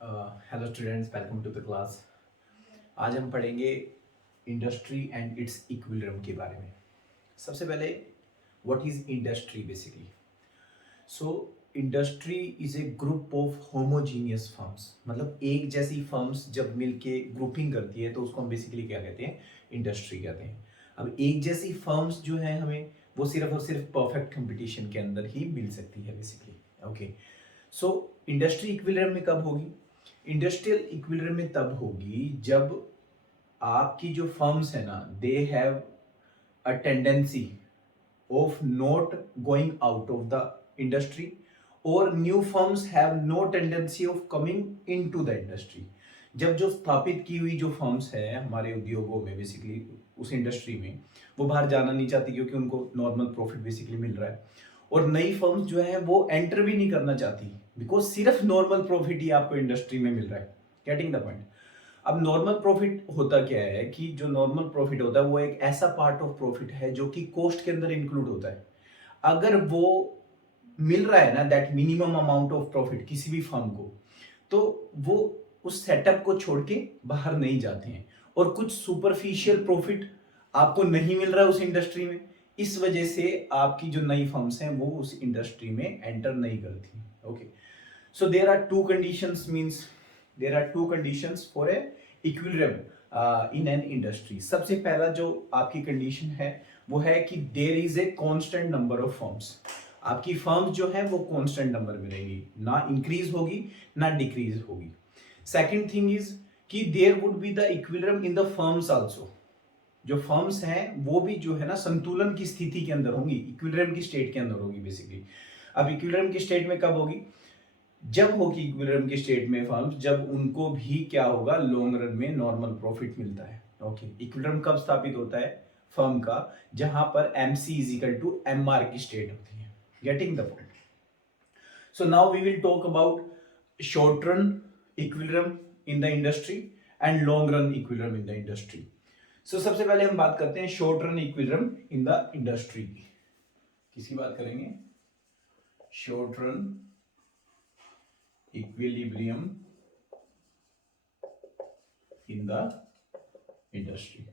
Hello students, welcome to the class. आज हम पढ़ेंगे इंडस्ट्री एंड इट्स इक्विलिब्रियम के बारे में। सबसे पहले what is industry basically. So industry is a group of homogeneous firms, मतलब एक जैसी फर्म्स जब मिलके ग्रुपिंग करती है तो उसको हम बेसिकली क्या कहते हैं, इंडस्ट्री कहते हैं। अब एक जैसी फर्म्स जो है हमें वो सिर्फ और सिर्फ परफेक्ट कंपटीशन के अंदर ही मिल सकती है basically. Okay, so industry equilibrium में कब होगी? इंडस्ट्रियल इक्विलिब्रियम में तब होगी जब आपकी जो फर्म्स है ना, they have a tendency of not going out of the industry और new firms have no tendency of coming into the industry. जब जो स्थापित की हुई जो फर्म्स है हमारे उद्योगों में बेसिकली उस इंडस्ट्री में, वो बाहर जाना नहीं चाहती क्योंकि उनको नॉर्मल प्रॉफिट बेसिकली मिल रहा है। और नई फर्म्स जो है वो एंटर भी नहीं करना चाहती बिकॉज सिर्फ नॉर्मल प्रॉफिट ही आपको इंडस्ट्री में मिल रहा है। Getting the point. अब नॉर्मल प्रॉफिट होता क्या है कि जो नॉर्मल प्रॉफिट होता है वो एक ऐसा पार्ट ऑफ प्रॉफिट है जो कि कॉस्ट के अंदर इंक्लूड होता है। अगर वो मिल रहा है ना that minimum amount of profit किसी भी फर्म को, तो वो उस सेटअप को छोड़ के बाहर नहीं जाते हैं। और कुछ सुपरफिशियल प्रॉफिट आपको नहीं मिल रहा है उस इंडस्ट्री में, इस वजह से आपकी जो नई फर्म्स हैं वो उस इंडस्ट्री में एंटर नहीं करती। Okay, so there are two conditions, means there are two conditions for a equilibrium in an industry. सबसे पहला जो आपकी कंडीशन है वो है कि there is a constant number of firms. आपकी फर्म्स जो है वो कांस्टेंट नंबर में रहेगी, ना इंक्रीज होगी ना डिक्रीज होगी। सेकंड थिंग इज कि there would be the equilibrium in the firms also. जो फर्म्स हैं वो भी जो है ना संतुलन की स्थिति के अंदर होंगी, इक्विलिब्रियम की स्टेट के अंदर होगी बेसिकली। अब इक्विलिब्रियम की स्टेट में कब होगी? जब होगी इक्विलिब्रियम की स्टेट में फर्म्स जब उनको भी क्या होगा, लॉन्ग रन में नॉर्मल प्रॉफिट मिलता है। ओके, इक्विलिब्रियम कब स्थापित होता है फर्म का? जहां पर MC is equal to MR की स्टेट होती है। Getting the point. So now we will talk about short run equilibrium in the industry and long run equilibrium in the industry. So सबसे पहले हम बात करते हैं short run equilibrium in the industry की। किसकी बात करेंगे? Short run equilibrium in the industry.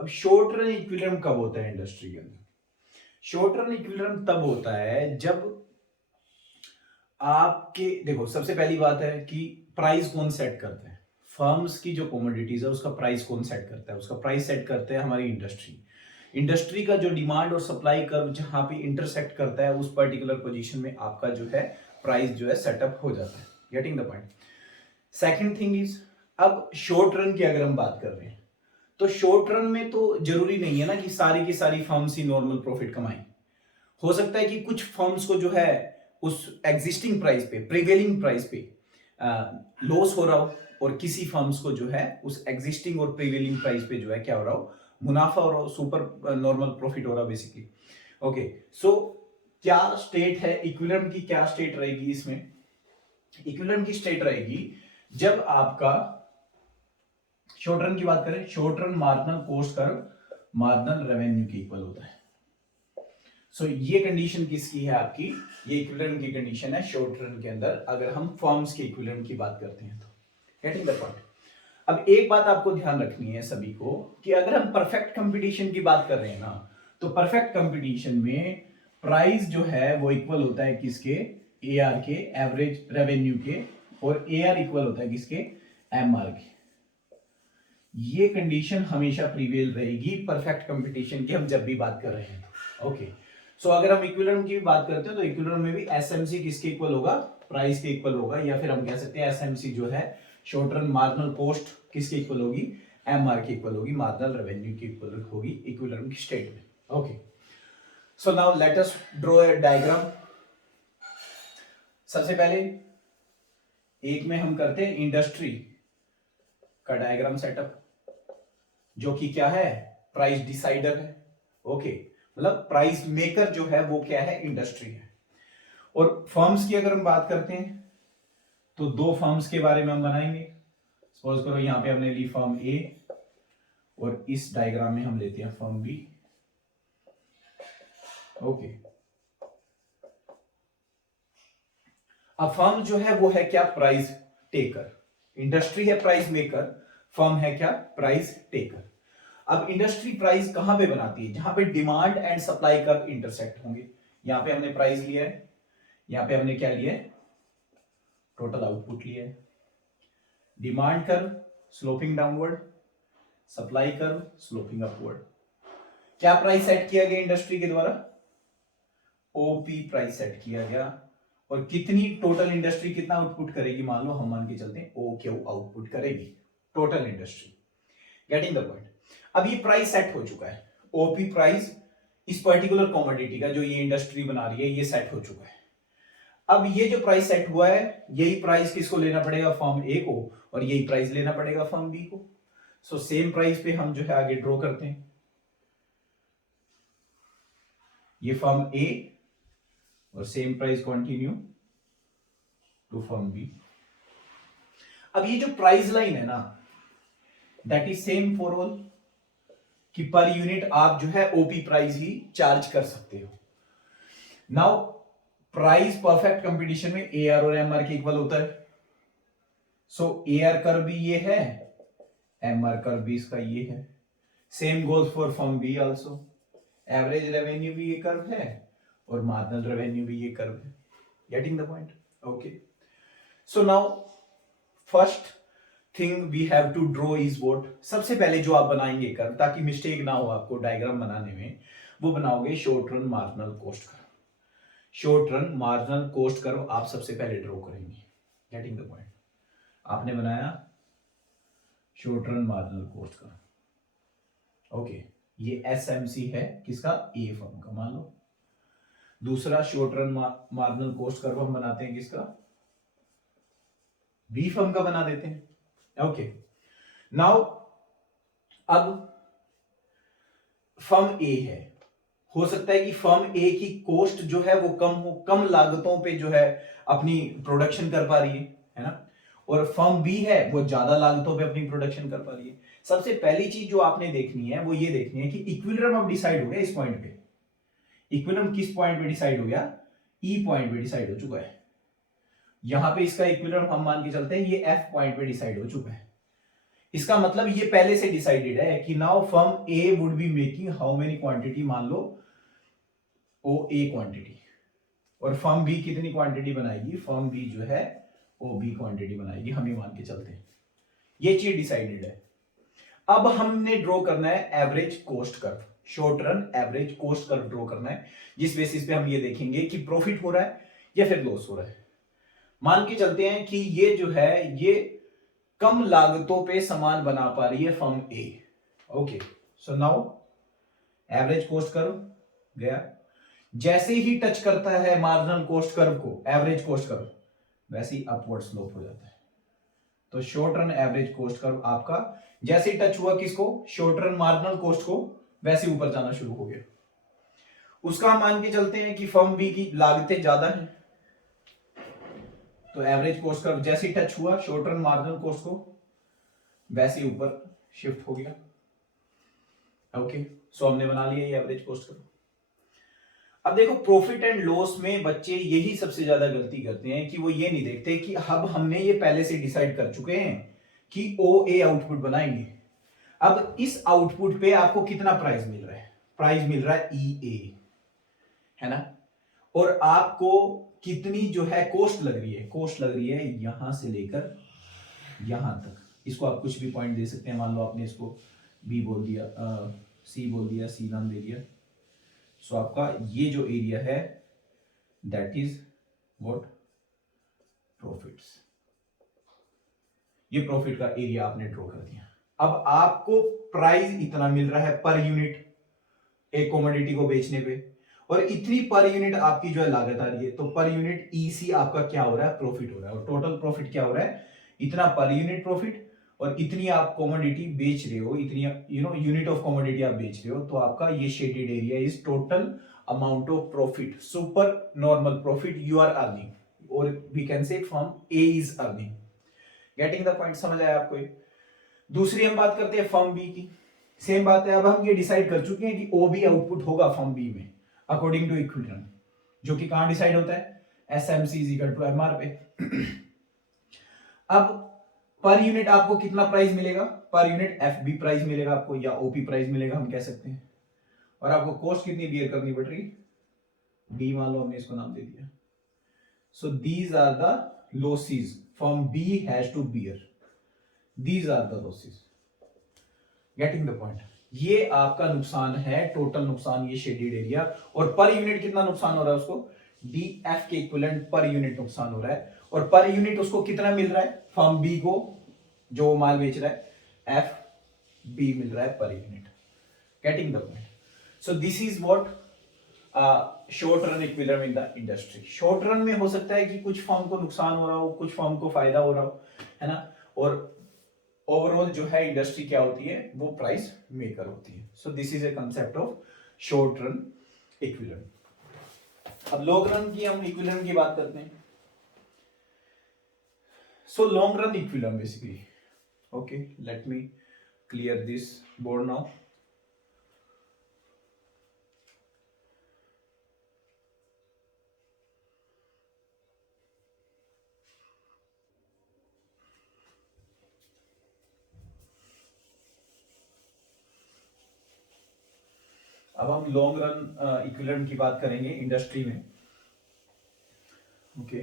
अब शॉर्ट रन इक्विलिब्रियम कब होता है इंडस्ट्री के अंदर? शॉर्ट रन इक्विलिब्रियम तब होता है जब आपके, देखो सबसे पहली बात है कि प्राइस कौन सेट करता है? फर्म्स की जो कमोडिटीज है उसका प्राइस कौन सेट करता है? उसका प्राइस सेट करते हैं हमारी इंडस्ट्री। इंडस्ट्री का जो डिमांड और सप्लाई कर्व जहां पे इंटरसेक्ट करता है उस पर्टिकुलर पोजीशन में आपका जो है प्राइस जो है सेटअप हो जाता है। Getting the point. Second thing is, अब शॉर्ट रन की अगर हम बात कर रहे हैं तो शॉर्ट रन में तो जरूरी नहीं है ना कि सारी की सारी फर्म्स ही नॉर्मल प्रॉफिट कमाएं। हो सकता है कि कुछ फर्म्स को जो है उस एग्जिस्टिंग प्राइस पे, प्रिवेलिंग प्राइस पे लॉस हो रहा हो और किसी फर्म्स को जो है उस एग्जिस्टिंग और प्रिवेलिंग प्राइस पे जो है क्या हो रहा हो, मुनाफा हो रहा हो, सुपर नॉर्मल प्रॉफिट हो रहा हो बेसिकली। ओके, सो क्या स्टेट है इक्विलिब्रियम की? क्या स्टेट रहेगी इसमें? इक्विलिब्रियम की स्टेट रहेगी जब आपका शॉर्ट रन की बात करें, short run marginal cost curve marginal revenue के इक्वल होता है। सो ये कंडीशन किसकी है आपकी? ये इक्विलिब्रियम की कंडीशन है शॉर्ट रन के अंदर अगर हम फर्म्स के इक्विलिब्रियम की बात करते हैं तो। Getting the point. अब एक बात आपको ध्यान रखनी है सभी को कि अगर हम परफेक्ट कंपटीशन की बात कर रहे हैं ना, तो परफेक्ट कंपटीशन में प्राइस जो है वो इक्वल होता है किसके? AR के, एवरेज रेवेन्यू के। और AR इक्वल होता है किसके? MR के। ये कंडीशन हमेशा प्रीवेल रहेगी परफेक्ट कंपटीशन की हम जब भी बात कर रहे हैं तो। ओके, सो अगर हम इक्विलिब्रियम की बात करते हैं तो इक्विलिब्रियम में भी SMC किसके इक्वल होगा? प्राइस के इक्वल होगा, या फिर हम कह सकते हैं SMC जो है शॉर्ट रन मार्जिनल कॉस्ट किसके इक्वल होगी? MR के इक्वल होगी, मार्जिनल रेवेन्यू की इक्वल होगी इक्विलिब्रियम की स्टेट में। Okay, so now let us draw a diagram. सबसे पहले एक में हम करते हैं इंडस्ट्री का डायग्राम सेटअप, जो कि क्या है? प्राइस डिसाइडर है। ओके, मतलब प्राइस मेकर जो है वो क्या है? इंडस्ट्री है। और फर्म्स की अगर हम बात करते हैं तो दो फर्म्स के बारे में हम बनाएंगे। सपोज करो यहां पे हमने ली फर्म ए और इस डायग्राम में हम लेते हैं फर्म बी। ओके, अब फर्म जो है वो है क्या, प्राइस टेकर। इंडस्ट्री है प्राइस मेकर, फर्म है क्या, प्राइस टेकर। अब इंडस्ट्री प्राइस कहां पे बनाती है, जहां पे demand and supply curve intersect होंगे। यहां पे हमने प्राइस लिया है, यहां पे हमने क्या लिया है, टोटल आउटपुट लिया है। Demand curve sloping downward, supply curve sloping upward. क्या प्राइस सेट किया गया इंडस्ट्री के द्वारा, ओपी प्राइस सेट किया गया। और कितनी टोटल इंडस्ट्री कितना आउटपुट करेगी, मान लो हम मान के चलते हैं ओ क्यू आउटपुट करेगी total industry. Getting the point. अब ये प्राइस सेट हो चुका है, ओपी प्राइस इस पर्टिकुलर कॉमोडिटी का जो ये इंडस्ट्री बना रही है ये सेट हो चुका है। अब ये जो प्राइस सेट हुआ है यही प्राइस किसको लेना पड़ेगा, फर्म ए को, और यही प्राइस लेना पड़ेगा फर्म बी को। सो सेम प्राइस पे हम जो है आगे ड्रॉ करते हैं, ये फर्म ए और same price continue to firm B. अब ये जो प्राइस लाइन है ना, that is same for all, कि पर यूनिट आप जो है ओपी प्राइस ही चार्ज कर सकते हो। नाउ प्राइस परफेक्ट कंपटीशन में ए आर और एम आर के इक्वल होता है। सो ए आर कर्व भी ये है, एम आर कर्व भी इसका ये है। Same goes for firm be also. Average revenue भी ये कर्व है और मार्जिनल रेवेन्यू भी ये कर्व है। Getting the point, okay. So now first thing we have to draw is what, सबसे पहले जो आप बनाएंगे कर्व, ताकि मिस्टेक ना हो आपको डायग्राम बनाने में, वो बनाओगे short run marginal cost curve. Short run marginal cost curve आप सबसे पहले ड्रॉ करेंगे। गेटिंग द पॉइंट, आपने बनाया short run marginal cost curve, okay. ये एसएमसी है किसका, ए फर्म का मान लो। दूसरा short run marginal cost curve हम बनाते हैं किसका, बी फर्म का बना देते हैं, ओके। नाउ अब फर्म ए है, हो सकता है कि फर्म ए की कॉस्ट जो है वो कम हो, कम लागतों पे जो है अपनी प्रोडक्शन कर पा रही है ना, और फर्म बी है वो ज्यादा लागतों पे अपनी प्रोडक्शन कर पा रही है। सबसे पहली चीज जो आपने देखनी है वो ये देखनी है कि इक्विलिब्रियम अब डिसाइड हो गया इस पॉइंट पे। इक्विलिब्रियम किस पॉइंट पे डिसाइड हो गया, ई पॉइंट पे डिसाइड हो चुका है। यहां पे इसका इक्विलिब्रियम हम मान के चलते हैं ये एफ पॉइंट पे डिसाइड हो चुका है। इसका मतलब ये पहले से डिसाइडेड है कि now firm A would be making how many quantity, मान लो ओ ए क्वांटिटी, और फर्म बी कितनी क्वांटिटी बनाएगी, फर्म बी जो है ओ बी क्वांटिटी बनाएगी, हम ये मान के चलते हैं। ये चीज डिसाइडेड है। अब हमने ड्रॉ करना है average cost curve, short run average cost curve draw करना है, जिस बेसिस पे हम ये देखेंगे कि प्रॉफिट हो रहा है या फिर लॉस हो रहा है। मान के चलते हैं कि ये जो है ये कम लागतों पे सामान बना पा रही है firm A, okay. So now average cost curve गया, जैसे ही टच करता है मार्जिनल कॉस्ट कर्व को, एवरेज कॉस्ट कर्व, वैसे ही अपवर्ड स्लोप हो जाता है। तो short run average cost curve आपका जैसे ही टच हुआ किसको, शॉर्ट रन मार्जिनल कॉस्ट को, वैसे ऊपर जाना शुरू हो गया। उसका हम मान के चलते हैं कि फर्म बी की लागतें ज्यादा हैं, तो एवरेज कॉस्ट कर्व जैसे ही टच हुआ शॉर्ट रन मार्जिनल कॉस्ट को, वैसे ही ऊपर शिफ्ट हो गया, ओके। सो हमने बना लिया ये एवरेज कॉस्ट कर्व। अब देखो प्रॉफिट एंड लॉस में बच्चे यही सबसे ज्यादा गलती करते हैं कि वो ये नहीं देखते कि अब हमने ये पहले से डिसाइड कर चुके हैं कि ओ ए आउटपुट बनाएंगे। अब इस आउटपुट पे आपको कितना प्राइस मिल रहा है, प्राइस मिल रहा है ई ए, है ना, और आपको कितनी जो है कॉस्ट लग रही है, कॉस्ट लग रही है यहां से लेकर यहां तक। इसको आप कुछ भी पॉइंट दे सकते हैं, मान लो आपने इसको बी बोल दिया, सी बोल दिया, सी नाम दे दिया। सो आपका ये जो एरिया है दैट इज व्हाट, प्रॉफिट्स। ये प्रॉफिट का एरिया आपने ड्रॉ कर दिया। अब आपको प्राइस इतना मिल रहा है पर यूनिट एक कमोडिटी को बेचने पे, और इतनी पर यूनिट आपकी जो है लागत आ रही है, तो पर यूनिट ईसी आपका क्या हो रहा है, प्रॉफिट हो रहा है। और टोटल प्रॉफिट क्या हो रहा है, इतना पर यूनिट प्रॉफिट, और इतनी आप कमोडिटी बेच रहे हो, इतनी यूनिट ऑफ कमोडिटी आप बेच रहे हो, तो आपका ये shaded area is total amount of profit, super normal profit you are earning, और we can say from A is earning. Getting the point, समझ आया आपको। दूसरी हम बात करते हैं फर्म बी की, सेम बात है। अब हम ये डिसाइड कर चुके हैं कि ओ बी आउटपुट होगा फर्म बी में अकॉर्डिंग टू इक्विलिब्रियम, जो कि कहां डिसाइड होता है, SMC is equal to MR पे। अब पर यूनिट आपको कितना प्राइस मिलेगा, पर यूनिट FB प्राइस मिलेगा आपको, या OP प्राइस मिलेगा हम कह सकते हैं। और आपको कॉस्ट कितनी बियर करनी पड़ रही, B मान लो, हमने इसको नाम दे दिया। So these are the losses firm B has to bear, these are the losses, getting the point. ये आपका नुकसान है, टोटल नुकसान, ये शेडेड एरिया। और पर यूनिट कितना नुकसान हो रहा है उसको, DF के इक्विवेलेंट पर यूनिट नुकसान हो रहा है। और पर यूनिट उसको कितना मिल रहा है, फर्म बी को जो माल बेच रहा है FB मिल रहा है per unit, getting the point. So this is what short run equilibrium in the industry. Short run में हो सकता है कि कुछ फर्म को नुकसान हो रहा हो, कुछ फर्म को फायदा हो रहा हो, है ना। और ओवरऑल जो है इंडस्ट्री क्या होती है, वो प्राइस मेकर होती है। सो this is A concept of short run equilibrium. अब लॉन्ग रन की हम इक्विलिब्रियम की बात करते हैं। So long run equilibrium basically, okay, let me clear this board now. अब हम लॉन्ग रन इक्विलिब्रियम की बात करेंगे इंडस्ट्री में, ओके।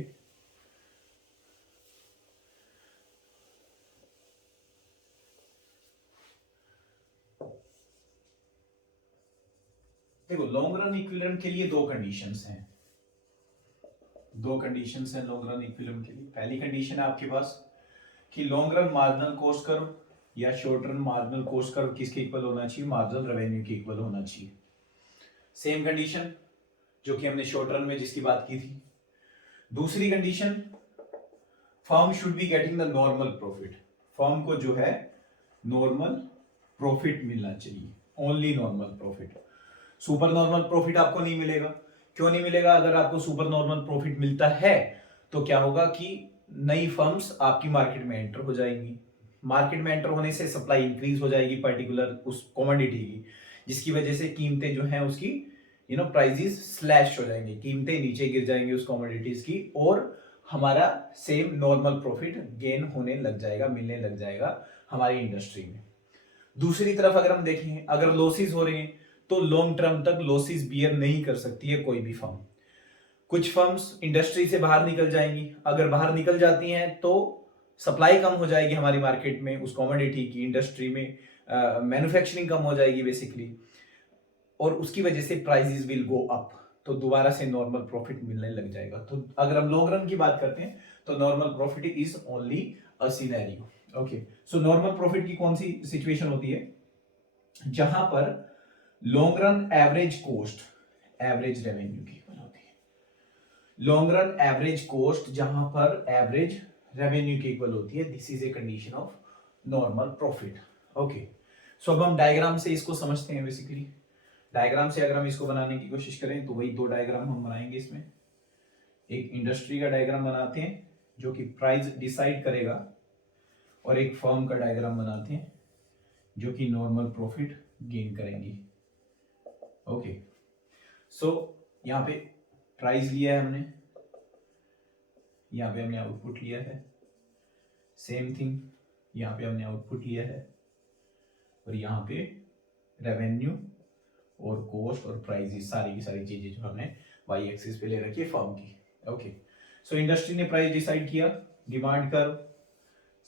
देखो, लॉन्ग रन इक्विलिब्रियम के लिए दो कंडीशंस हैं, दो कंडीशंस हैं लॉन्ग रन इक्विलिब्रियम के लिए। पहली कंडीशन है आपके पास कि long run marginal cost curve या short run marginal cost curve किसके इक्वल होना चाहिए, मार्जिनल रेवेन्यू के इक्वल होना चाहिए। सेम कंडीशन जो कि हमने शॉर्ट रन में जिसकी बात की थी। दूसरी condition, firm should be getting the normal profit, firm को जो है नॉर्मल प्रॉफिट मिलना चाहिए, only normal profit. Super normal profit आपको नहीं मिलेगा। क्यों नहीं मिलेगा? अगर आपको सुपर नॉर्मल प्रॉफिट मिलता है तो क्या होगा कि नई फर्म्स आपकी मार्केट में एंटर हो जाएंगी। मार्केट में एंटर होने से सप्लाई इंक्रीज हो जाएगी पर्टिकुलर उस कमोडिटी की, जिसकी वजह से कीमतें जो है उसकी प्राइसेस स्लैश हो जाएंगी, कीमतें नीचे गिर जाएंगी उस कमोडिटीज की, और हमारा सेम नॉर्मल प्रॉफिट गेन होने लग जाएगा, मिलने लग जाएगा हमारी इंडस्ट्री में। दूसरी तरफ अगर हम देखें, अगर लॉसेस हो रहे हैं तो लॉन्ग टर्म तक लॉसेस बियर नहीं कर सकती है कोई भी फर्म। कुछ फर्म्स इंडस्ट्री से बाहर निकल जाएंगी, अगर बाहर निकल जाती हैं तो सप्लाई कम हो जाएगी हमारी मार्केट में उस कमोडिटी की, इंडस्ट्री में मैन्युफैक्चरिंग कम हो जाएगी बेसिकली, और उसकी वजह से प्राइसेस विल गो अप, तो दोबारा से नॉर्मल प्रॉफिट मिलने लग जाएगा। तो अगर हम लॉन्ग रन की बात करते हैं तो normal profit is only a scenario, okay. So normal profit की कौन सी सिचुएशन होती है? जहां पर long run average cost average revenue की इक्वल होती है। लॉन्ग रन एवरेज कॉस्ट जहां पर एवरेज रेवेन्यू की इक्वल होती है, this is a condition of normal profit, okay. So अब हम डायग्राम से इसको समझते हैं। बेसिकली डायग्राम से अगर हम इसको बनाने की कोशिश करें तो वही दो डायग्राम हम बनाएंगे इसमें। एक इंडस्ट्री का डायग्राम बनाते हैं जो कि प्राइस डिसाइड करेगा, और एक फर्म का डायग्राम बनाते हैं जो कि नॉर्मल प्रॉफिट गेन करेंगी, ओके। सो यहाँ पे प्राइस लिया है हमने, यहाँ पे हमने आउटपुट लिया है, सेम थिंग यहाँ पे हमने आउटपुट लिया है, और यहाँ पे रेवेन्यू और कॉस्ट और प्राइस, सारी की सारी चीजें जो हमने वाई एक्सिस पे ले रखी है फर्म की, ओके। सो इंडस्ट्री ने प्राइस डिसाइड किया, demand curve,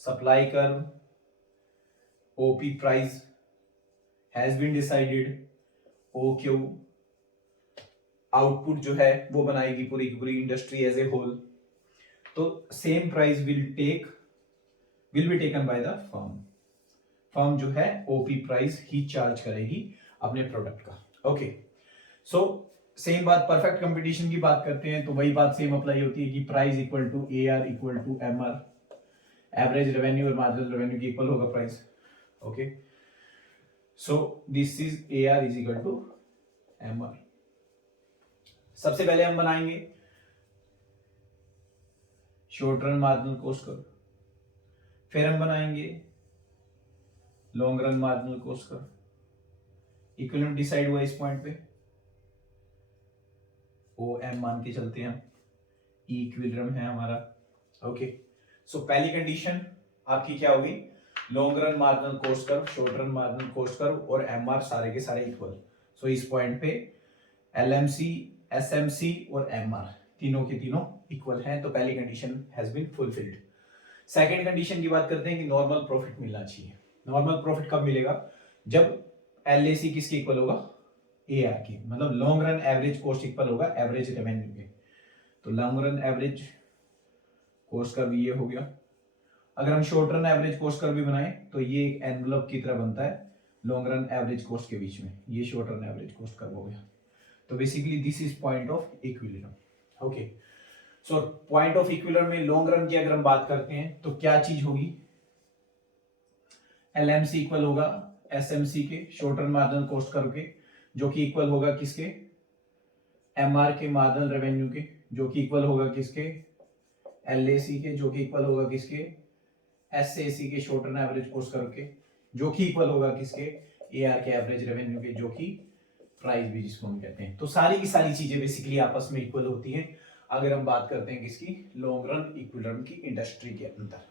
supply curve, OP price has been decided, OQ output जो है वो बनाएगी पूरी की पूरी इंडस्ट्री एज ए होल। तो same price will be taken by the firm, firm जो है ओपी प्राइस ही चार्ज करेगी अपने प्रोडक्ट का, ओके। सो सेम बात परफेक्ट कंपटीशन की बात करते हैं तो वही बात सेम अप्लाई होती है कि price equal to AR equal to MR, average revenue और मार्जिनल रेवेन्यू की इक्वल होगा price, okay. So this is AR is equal to MR। सबसे पहले हम बनाएंगे short run marginal cost curve, फिर हम बनाएंगे long run marginal cost curve. Equivalent decide हुआ इस पॉइंट पे, OM मान के चलते हैं हम, इक्विलिब्रियम है हमारा। ओके, सो पहली कंडीशन आपकी क्या होगी, long run marginal cost curve, short run marginal cost curve और एमआर सारे के सारे इक्वल। सो इस पॉइंट पे एलएमसी, एसएमसी और एमआर तीनों के तीनों इक्वल हैं, तो पहली condition has been fulfilled. Second condition की बात करते हैं कि नॉर्मल प्रॉफिट मिलना चाहिए। नॉर्मल प्रॉफिट कब मिलेगा, जब एलएसी किसके इक्वल होगा, एआर की, मतलब long run average cost equal होगा एवरेज रेवेन्यू के। तो long run average cost curve ये हो गया। अगर हम short run average cost curve भी बनाए तो ये एक एनवलप की तरह बनता है लॉन्ग रन एवरेज कॉस्ट के बीच में, ये short run average cost curve हो गया। तो basically this is point of equilibrium. Okay, so point of equilibrium में लॉन्ग रन की अगर हम बात करते हैं तो क्या चीज होगी, एलएमसी इक्वल होगा एसएमसी के, short run marginal cost curve के, जो कि इक्वल होगा किसके, एमआर के मार्जिनल रेवेन्यू के, जो कि इक्वल होगा किसके, एलएसी के, जो कि इक्वल होगा किसके, एसएसी के, short run average cost curve के, जो कि इक्वल होगा किसके, एआर के एवरेज रेवेन्यू के, जो कि प्राइस भी जिसको हम कहते हैं। तो सारी की सारी चीजें बेसिकली आपस में इक्वल होती हैं अगर हम बात करते हैं किसकी, लॉन्ग रन इक्विलिब्रियम की इंडस्ट्री के अंदर।